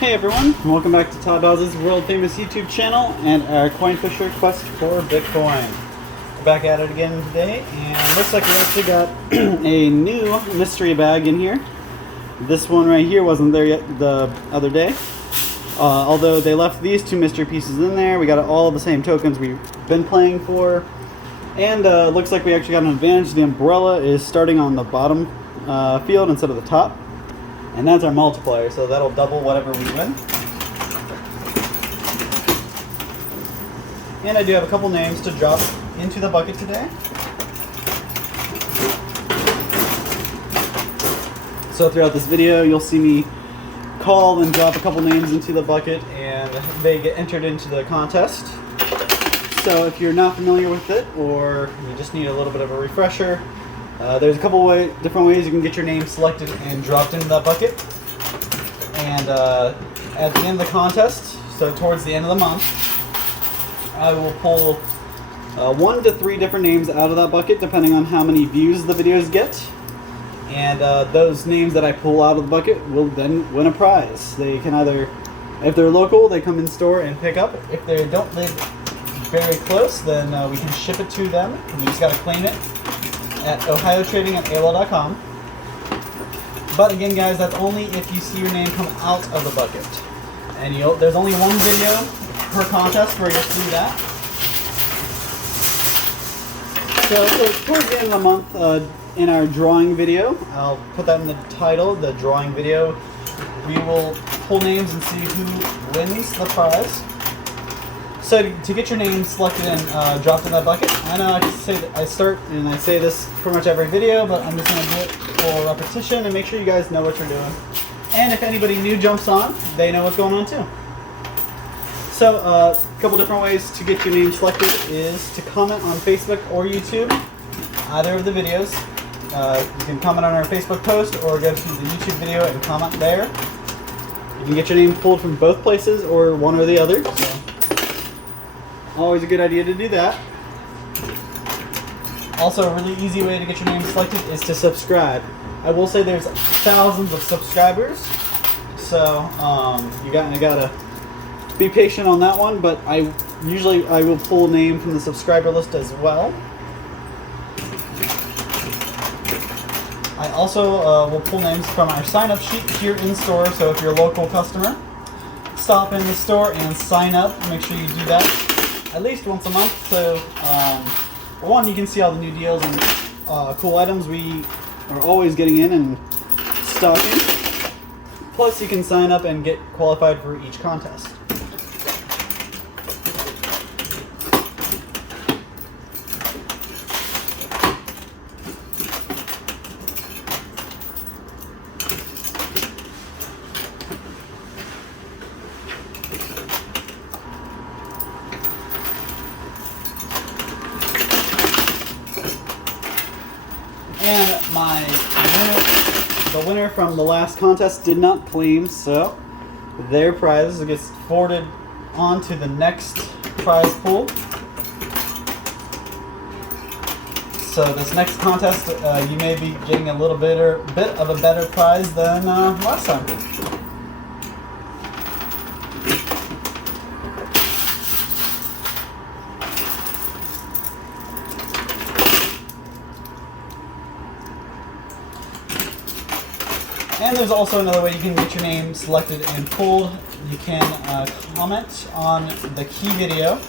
Hey everyone, welcome back to Todd Dawes' world famous YouTube channel and our coin fisher quest for Bitcoin. We're back at it again today, and looks like we actually got a new mystery bag in here. This one right here wasn't there yet the other day. Although they left these two mystery pieces in there, we got all the same tokens we've been playing for. And looks like we actually got an advantage. The umbrella is starting on the bottom field instead of the top. And that's our multiplier, so that'll double whatever we win. And I do have a couple names to drop into the bucket today. So throughout this video, you'll see me call and drop a couple names into the bucket, and they get entered into the contest. So if you're not familiar with it, or you just need a little bit of a refresher, there's a couple different ways you can get your name selected and dropped into that bucket. And at the end of the contest, so towards the end of the month, I will pull 1 to 3 different names out of that bucket, depending on how many views the videos get. And those names that I pull out of the bucket will then win a prize. They can either, if they're local, they come in store and pick up. If they don't live very close, then we can ship it to them. You just got to claim it at ohiotrading@aol.com. But again, guys, that's only if you see your name come out of the bucket. And there's only one video per contest where you'll see that. So towards the end of the month, in our drawing video, I'll put that in the title, the drawing video, we will pull names and see who wins the prize. So to get your name selected and dropped in that bucket, I know I start and I say this pretty much every video, but I'm just going to do it for repetition and make sure you guys know what you're doing. And if anybody new jumps on, they know what's going on too. So a couple different ways to get your name selected is to comment on Facebook or YouTube, either of the videos. You can comment on our Facebook post or go to the YouTube video and comment there. You can get your name pulled from both places or one or the other. So always a good idea to do that. Also, a really easy way to get your name selected is to subscribe. I will say there's thousands of subscribers, so you gotta be patient on that one. But I will pull a name from the subscriber list as well. I also will pull names from our sign-up sheet here in store. So if you're a local customer, stop in the store and sign up. Make sure you do that at least once a month, so for one, you can see all the new deals and cool items we are always getting in and stocking. Plus, you can sign up and get qualified for each contest. And the winner from the last contest did not claim, so their prize gets forwarded on to the next prize pool. So this next contest, you may be getting a little bit of a better prize than last time. And there's also another way you can get your name selected and pulled. You can comment on the key video.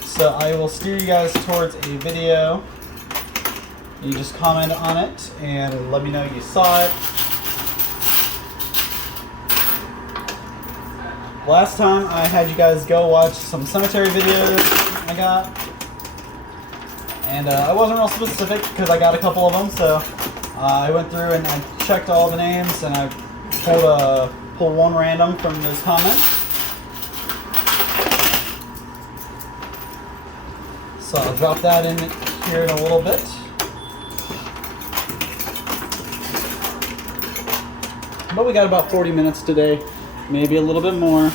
So I will steer you guys towards a video. You just comment on it and let me know you saw it. Last time I had you guys go watch some cemetery videos I got. And I wasn't real specific because I got a couple of them, so I went through and I checked all the names and I pulled one random from those comments. So I'll drop that in here in a little bit. But we got about 40 minutes today, maybe a little bit more.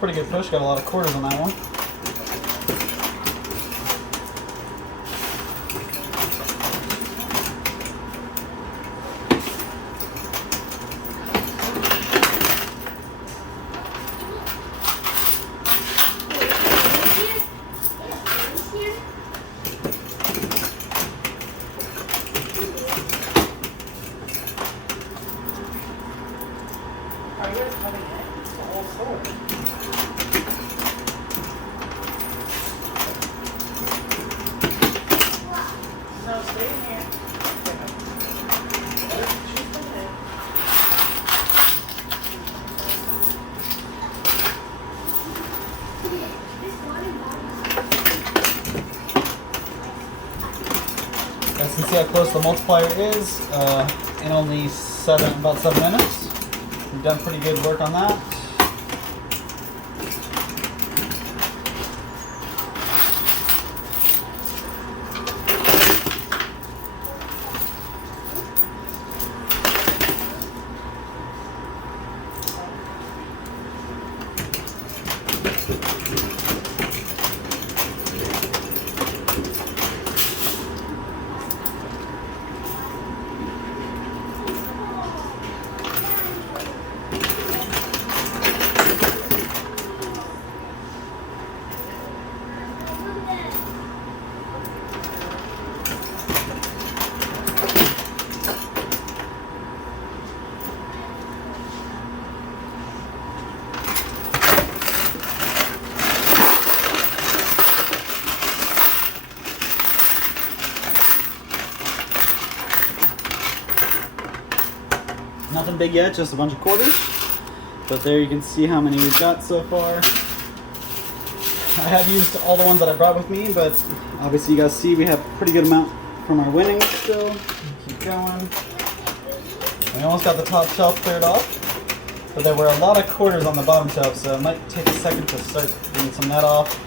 pretty good push. Got a lot of quarters on that one. Guys can see how close the multiplier is in only about 7 minutes. We've done pretty good work on that. Nothing big yet, just a bunch of quarters. But there you can see how many we've got so far. I have used all the ones that I brought with me, but obviously you guys see we have a pretty good amount from our winnings still. Keep going. We almost got the top shelf cleared off, but there were a lot of quarters on the bottom shelf, so it might take a second to start getting some of that off.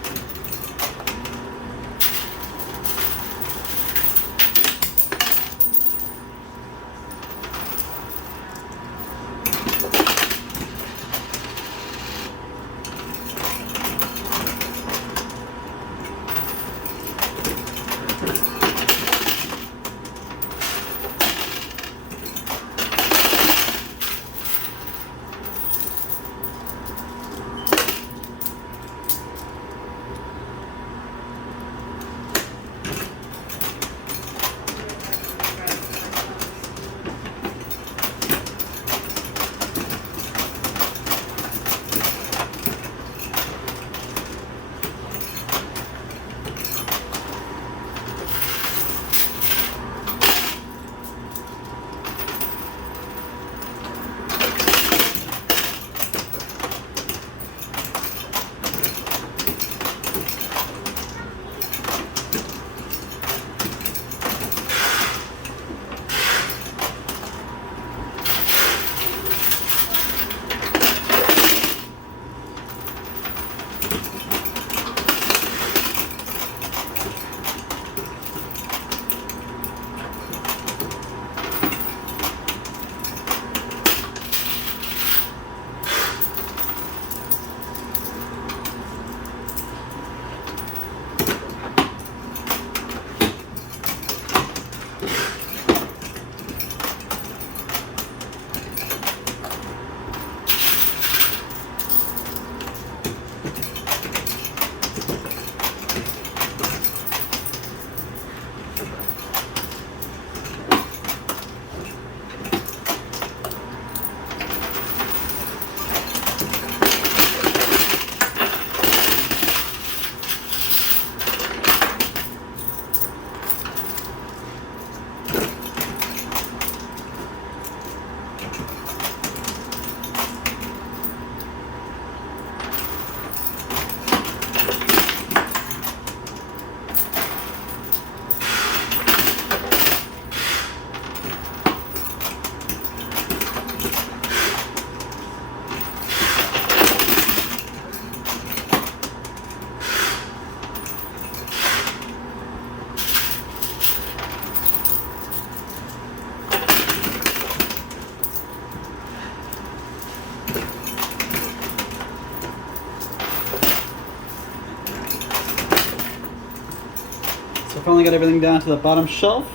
finally got everything down to the bottom shelf.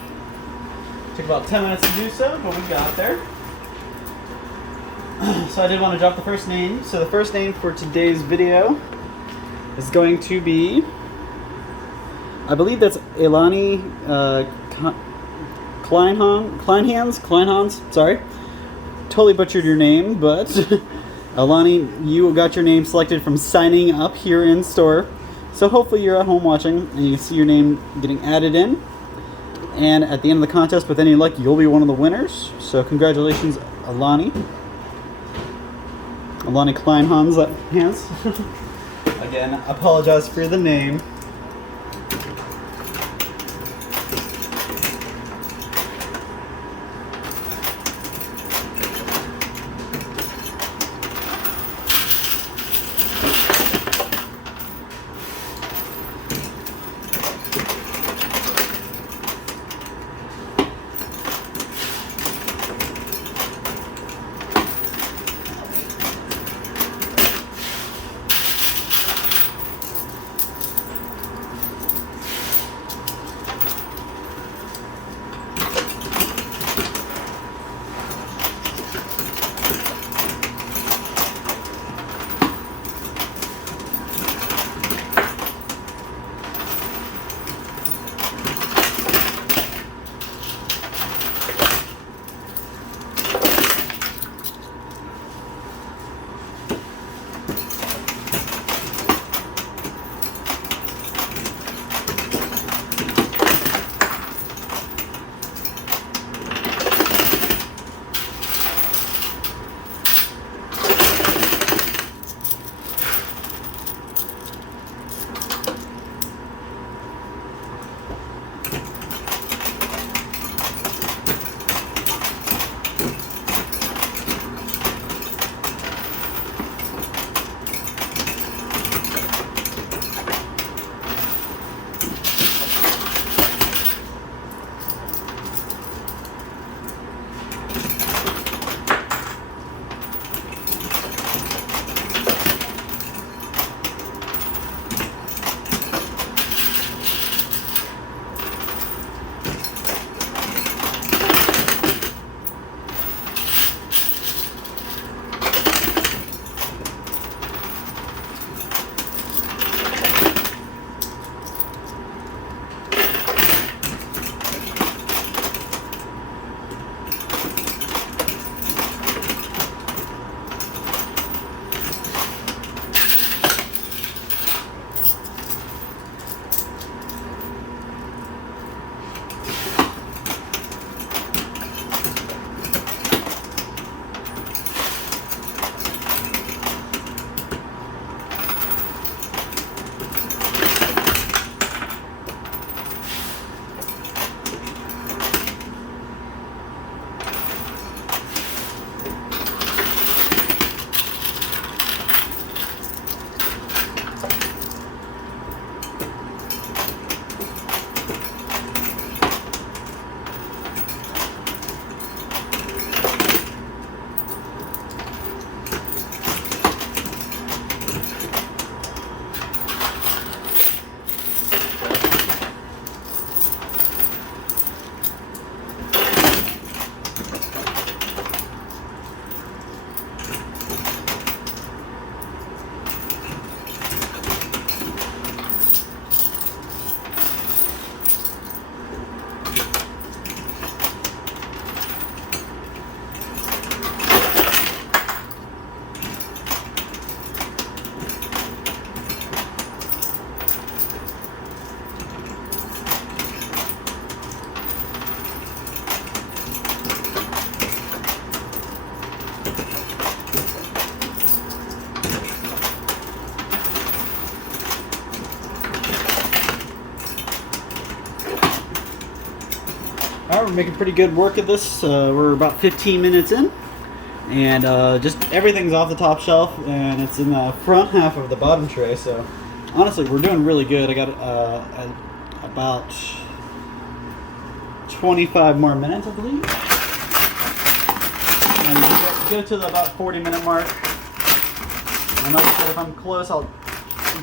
Took about 10 minutes to do so, but we got there. So I did want to drop the first name. So the first name for today's video is going to be, I believe that's Elani Kleinhans, sorry. Totally butchered your name, but Elani, you got your name selected from signing up here in store. So hopefully you're at home watching and you can see your name getting added in. And at the end of the contest, with any luck, you'll be one of the winners. So congratulations, Elani. Elani Kleinhans. Again, apologize for the name. Alright, we're making pretty good work of this. We're about 15 minutes in. And just everything's off the top shelf, and it's in the front half of the bottom tray. So honestly, we're doing really good. I got about 25 more minutes, I believe. And get to the about 40-minute mark. I know that if I'm close, I'll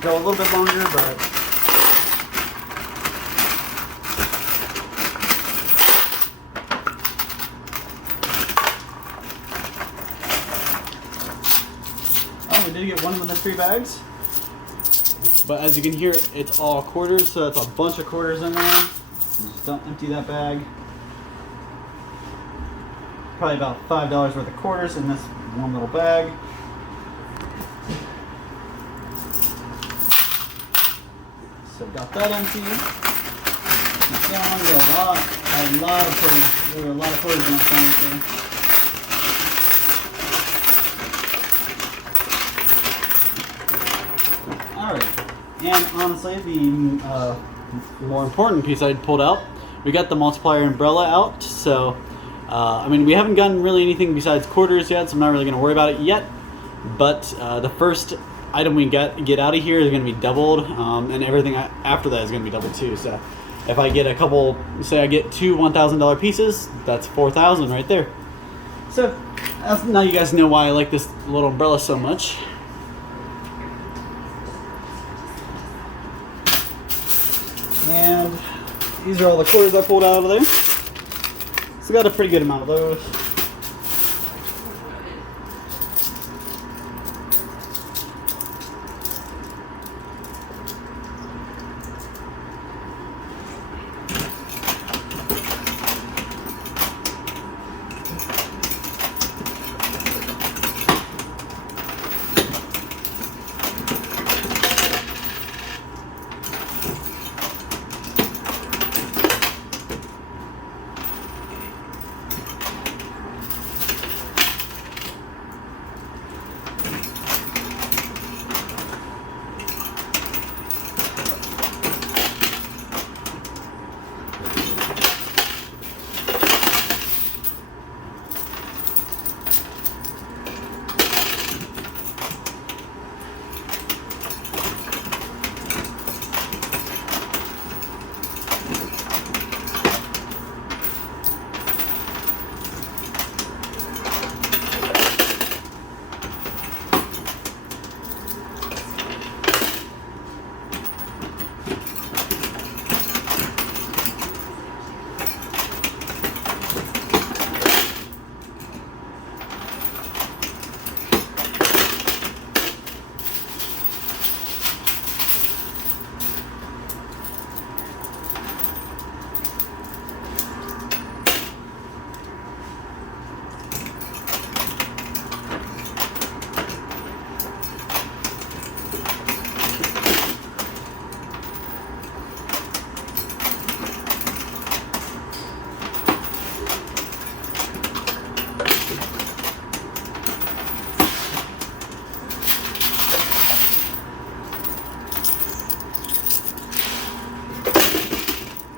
go a little bit longer, but We did get one of the mystery bags. But as you can hear, it's all quarters, so that's a bunch of quarters in there. Just don't empty that bag. Probably about $5 worth of quarters in this one little bag. So got that empty. Keep going. We got a lot of quarters. There were a lot of quarters in that thing. Alright. And honestly, the more important piece I pulled out, we got the multiplier umbrella out. So, I mean, we haven't gotten really anything besides quarters yet, so I'm not really going to worry about it yet. But the first item we get out of here is going to be doubled, and everything after that is going to be doubled too. So, if I get a couple, say I get two $1,000 pieces, that's $4,000 right there. So, now you guys know why I like this little umbrella so much. And these are all the quarters I pulled out of there. So got a pretty good amount of those.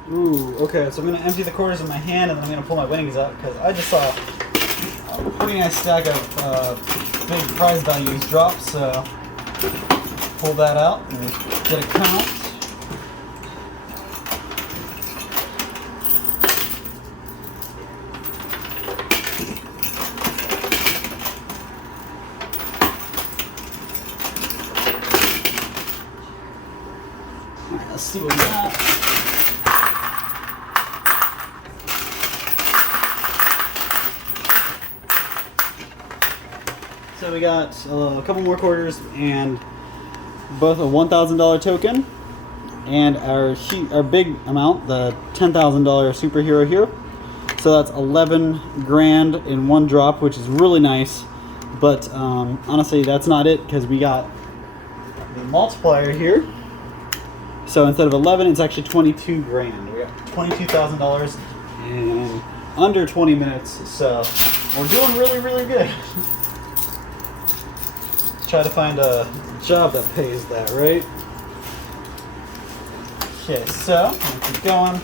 Ooh, okay, so I'm going to empty the quarters in my hand and then I'm going to pull my winnings out because I just saw a pretty nice stack of big prize values drop, so pull that out and get a count. Alright, let's see what we got. So we got a couple more quarters and both a $1,000 token and our big amount, the $10,000 superhero hero. So that's 11 grand in one drop, which is really nice. But honestly, that's not it because we got the multiplier here. So instead of 11, it's actually 22 grand. We got $22,000 in under 20 minutes. So we're doing really, really good. Try to find a job that pays that, right? Okay, so we'll keep going.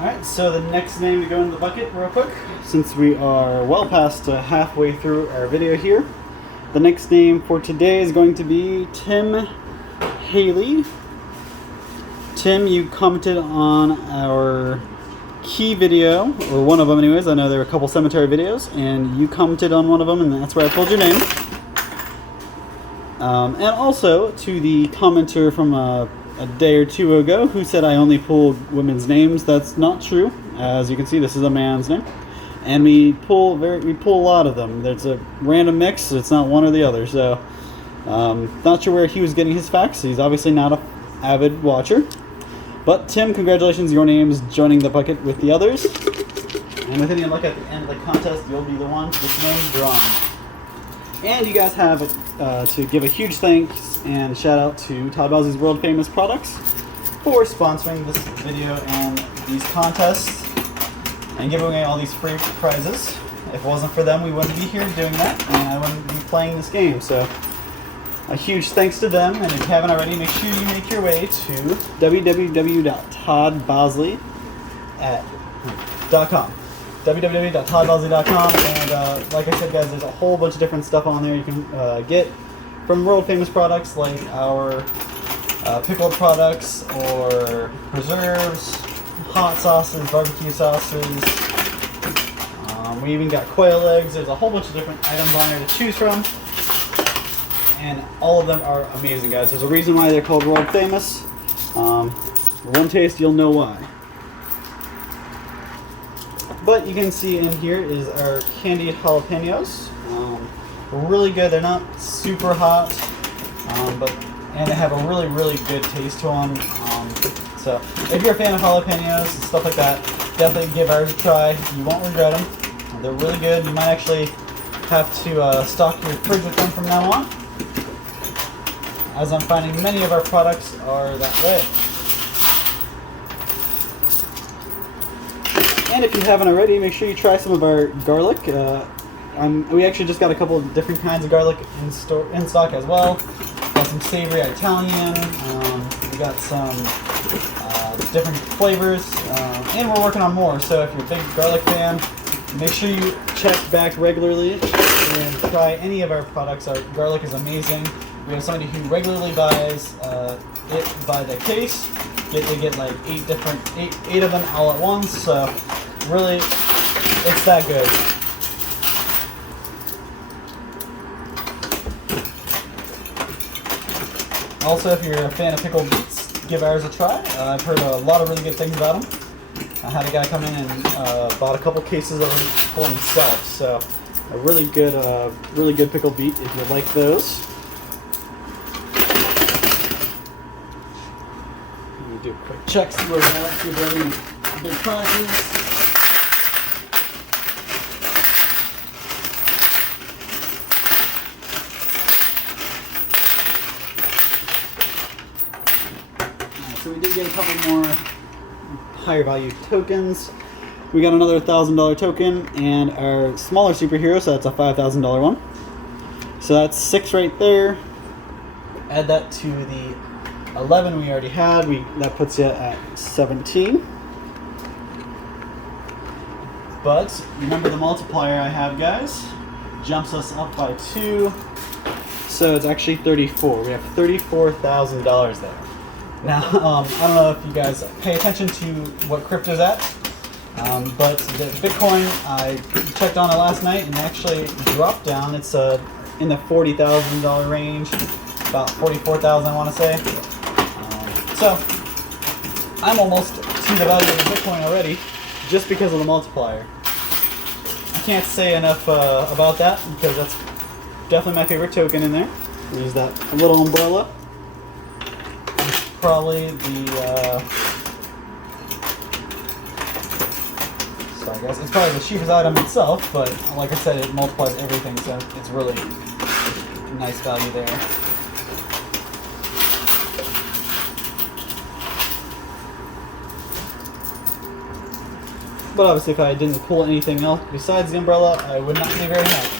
Alright, so the next name to go in the bucket real quick, since we are well past halfway through our video here. The next name for today is going to be Tim Haley. Tim, you commented on our key video, or one of them anyways. I know there were a couple cemetery videos, and you commented on one of them, and that's where I pulled your name. And also to the commenter from a day or two ago who said I only pull women's names. That's not true. As you can see, this is a man's name, and we pull a lot of them. There's a random mix, so it's not one or the other. So not sure where he was getting his facts. He's obviously not an avid watcher. But Tim, congratulations, your name's joining the bucket with the others. And with any luck at the end of the contest, you'll be the one with the name drawn. And you guys have to give a huge thanks and shout out to Todd Bowsley's World Famous Products for sponsoring this video and these contests and giving away all these free prizes. If it wasn't for them, we wouldn't be here doing that, and I wouldn't be playing this game. So a huge thanks to them, and if you haven't already, make sure you make your way to www.toddbowsley.com. www.toddbowsley.com, and like I said, guys, there's a whole bunch of different stuff on there you can get from world famous products like our pickled products or preserves, hot sauces, barbecue sauces. We even got quail eggs. There's a whole bunch of different items on there to choose from, and all of them are amazing, guys. There's a reason why they're called world famous. One taste, you'll know why. But you can see in here is our candied jalapenos. Really good. They're not super hot, and they have a really good taste to them. So if you're a fan of jalapenos and stuff like that, definitely give ours a try. You won't regret them. They're really good. You might actually have to stock your fridge with them from now on, as I'm finding many of our products are that way. And if you haven't already, make sure you try some of our garlic. We actually just got a couple of different kinds of garlic in stock as well. Got some savory Italian. We got some different flavors, and we're working on more. So if you're a big garlic fan, make sure you check back regularly and try any of our products. Our garlic is amazing. We have somebody who regularly buys it by the case. They get like eight of them all at once. So really, it's that good. Also, if you're a fan of pickled beets, give ours a try. I've heard a lot of really good things about them. I had a guy come in and bought a couple cases of them for himself. So a really good pickled beet if you like those. Let me do a quick check, see where we're at, see if there are any big prizes. So we did get a couple more higher value tokens. We got another $1,000 token and our smaller superhero, so that's a $5,000 one. So that's 6 right there. Add that to the 11 we already had. That puts you at 17. But remember the multiplier I have, guys, jumps us up by 2. So it's actually 34. We have $34,000 there. Now, I don't know if you guys pay attention to what crypto's at, but the Bitcoin, I checked on it last night and actually dropped down. It's in the $40,000 range, about $44,000 I want to say. So, I'm almost to the value of the Bitcoin already, just because of the multiplier. I can't say enough about that, because that's definitely my favorite token in there. There's that little umbrella. Probably the sorry guys, it's probably the cheapest item itself, but like I said, it multiplies everything, so it's really nice value there. But obviously, if I didn't pull anything else besides the umbrella, I would not be very happy.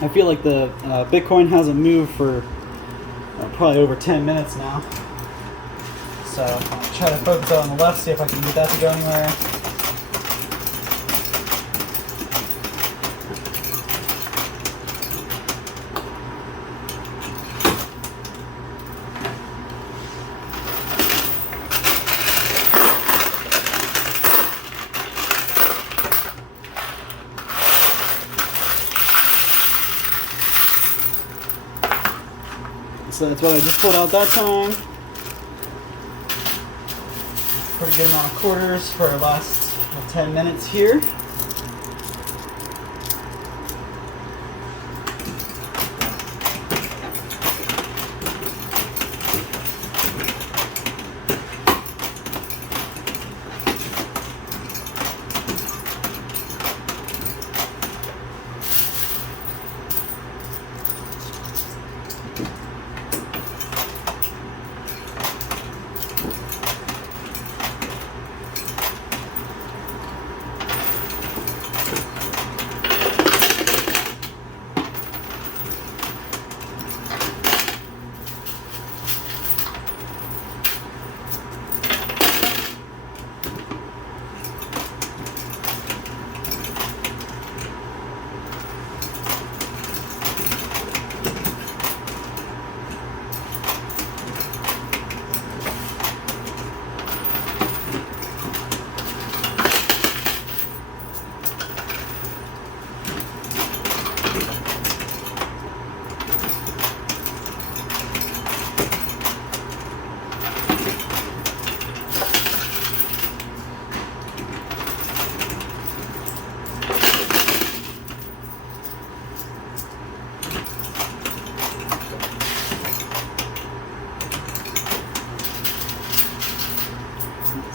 I feel like the Bitcoin hasn't moved for probably over 10 minutes now. So I'll try to focus out on the left, see if I can get that to go anywhere. So that's what I just pulled out that time. Pretty good amount of quarters for our last 10 minutes here.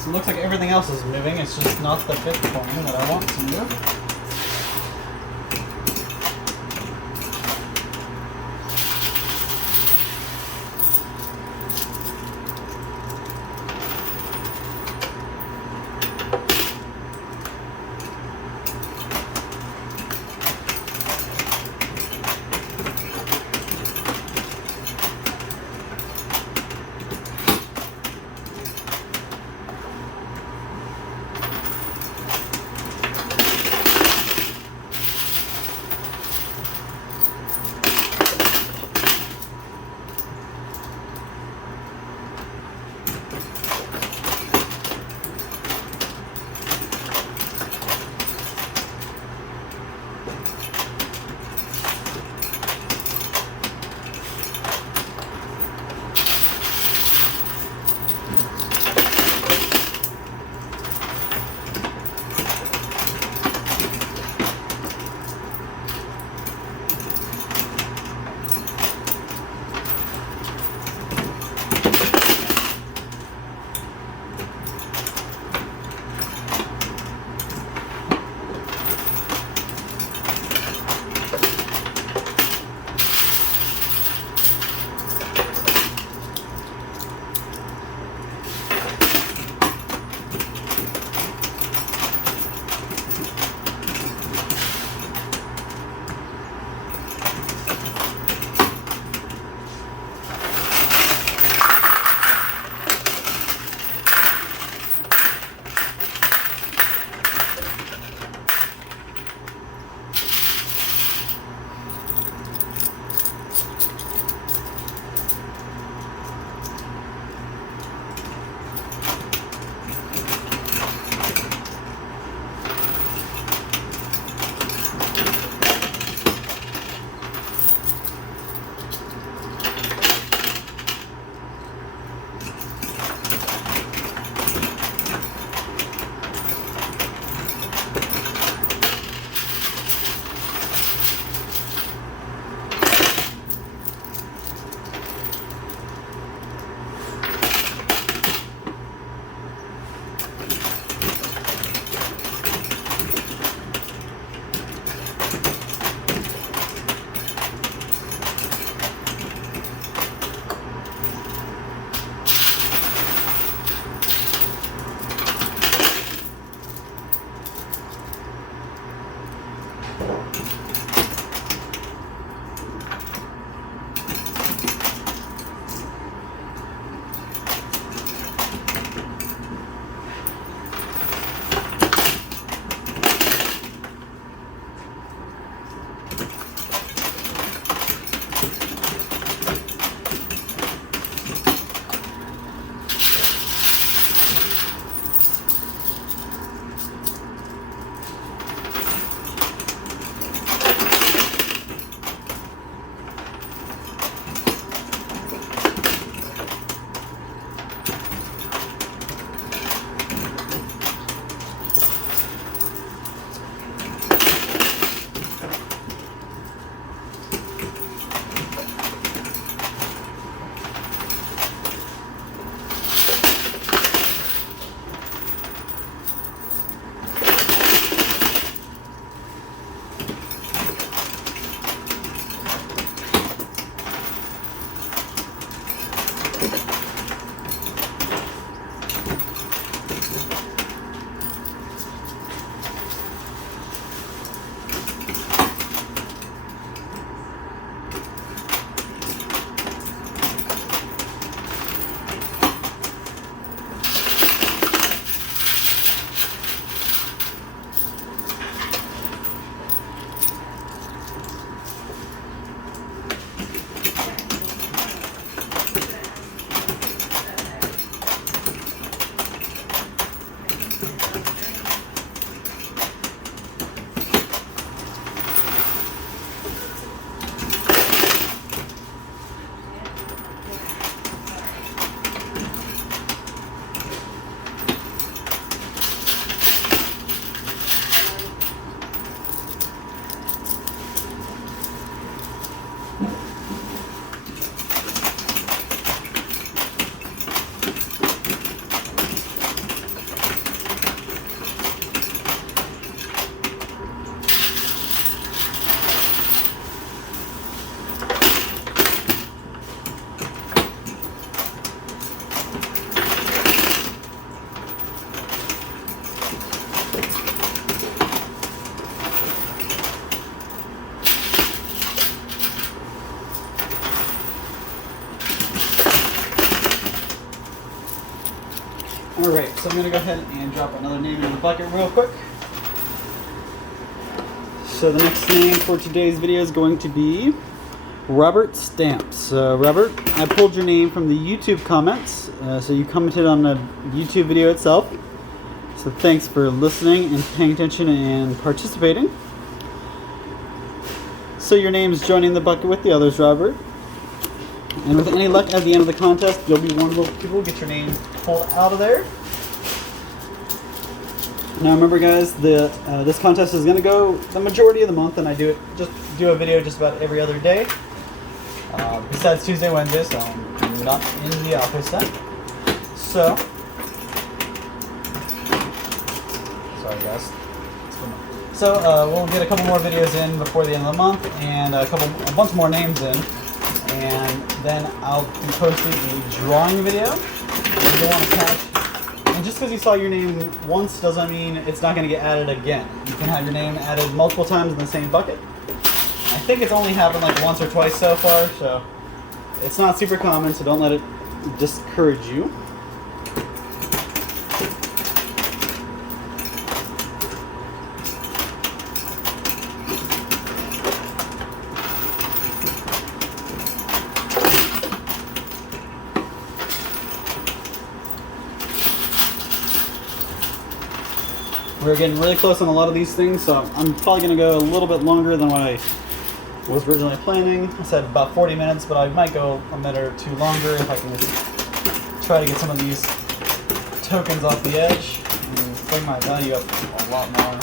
So it looks like everything else is moving, it's just not the Bitcoin that I want to move. so I'm going to go ahead and drop another name in the bucket real quick. So the next name for today's video is going to be Robert Stamps. So Robert, I pulled your name from the YouTube comments. So you commented on the YouTube video itself. So thanks for listening and paying attention and participating. So your name's joining the bucket with the others, Robert. And with any luck at the end of the contest, you'll be one of those people who get your name pulled out of there. Now remember guys, this contest is going to go the majority of the month, and I do a video just about every other day. Besides Tuesday, Wednesday, so I'm not in the office then. So, sorry guys. So we'll get a couple more videos in before the end of the month, and a bunch more names in, and then I'll be posting a drawing video. You'll want to catch. And just because you saw your name once doesn't mean it's not going to get added again. You can have your name added multiple times in the same bucket. I think it's only happened like once or twice so far, so it's not super common, so don't let it discourage you. We're getting really close on a lot of these things, so I'm probably going to go a little bit longer than what I was originally planning. I said about 40 minutes, but I might go a minute or two longer if I can try to get some of these tokens off the edge and bring my value up a lot more.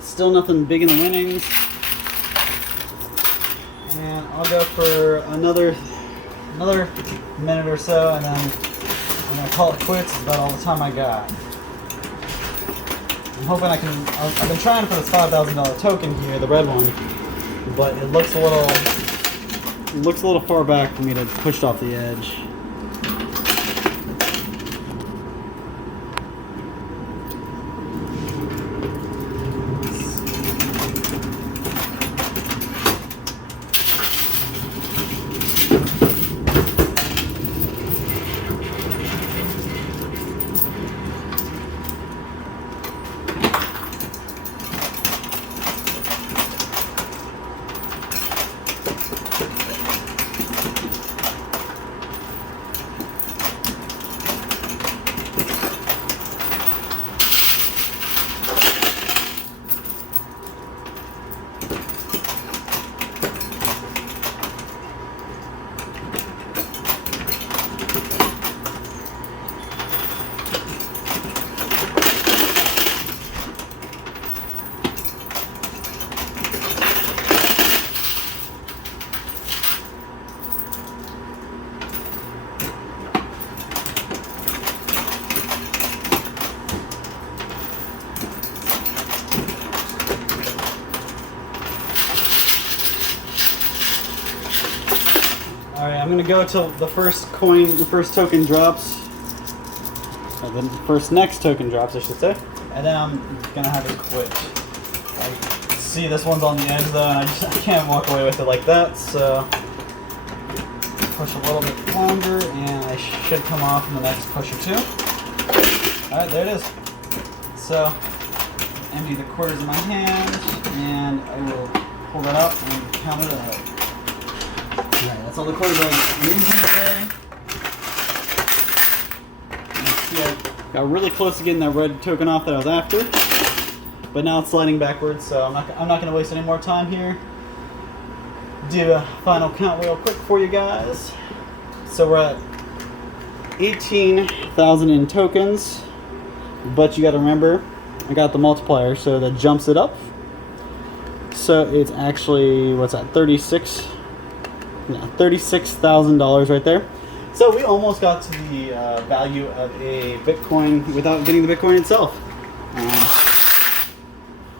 Still nothing big in the winnings, and I'll go for another minute or so, and then I'm gonna call it quits. It's about all the time I got. I'm hoping I can. I've been trying for this $5,000 token here, the red one, but it looks a little far back for me to push it off the edge. gonna go till the first token drops. Or the next token drops, I should say. And then I'm gonna have it quit. I see this one's on the edge though, and I can't walk away with it like that, so push a little bit longer, and I should come off in the next push or two. Alright, there it is. So, empty the quarters in my hand, and I will pull that out and count it out. Alright, that's all the quarters I'm using today. See, I got really close to getting that red token off that I was after, but now it's sliding backwards, so I'm not going to waste any more time here. Do a final count real quick for you guys. So we're at 18,000 in tokens, but you got to remember, I got the multiplier, so that jumps it up. So it's actually, what's that, $36,000 right there. So we almost got to the value of a Bitcoin without getting the Bitcoin itself.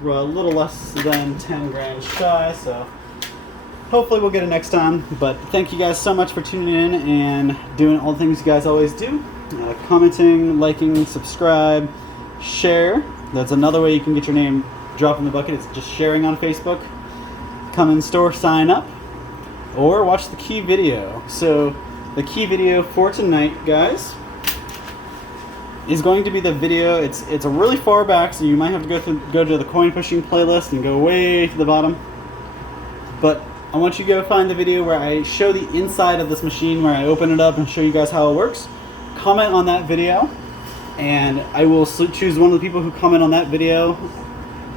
We're a little less than 10 grand shy, so hopefully we'll get it next time. But thank you guys so much for tuning in and doing all the things you guys always do. Commenting, liking, subscribe, share. That's another way you can get your name dropped in the bucket. It's just sharing on Facebook. Come in store, sign up, or watch the key video. So the key video for tonight, guys, is going to be the video. It's a really far back, so you might have to go to the coin pushing playlist and go way to the bottom. But I want you to go find the video where I show the inside of this machine, where I open it up and show you guys how it works. Comment on that video, and I will choose one of the people who comment on that video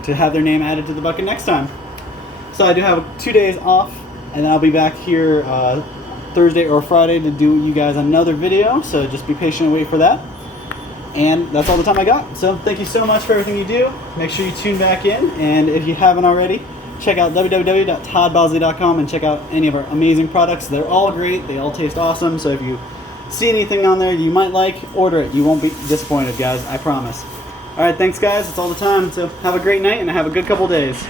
to have their name added to the bucket next time. So I do have 2 days off, and then I'll be back here Thursday or Friday to do you guys another video, so just be patient and wait for that. And that's all the time I got. So thank you so much for everything you do. Make sure you tune back in, and if you haven't already, check out www.toddbosley.com and check out any of our amazing products. They're all great. They all taste awesome. So if you see anything on there you might like, order it. You won't be disappointed, guys. I promise. All right, thanks, guys. That's all the time. So have a great night and have a good couple days.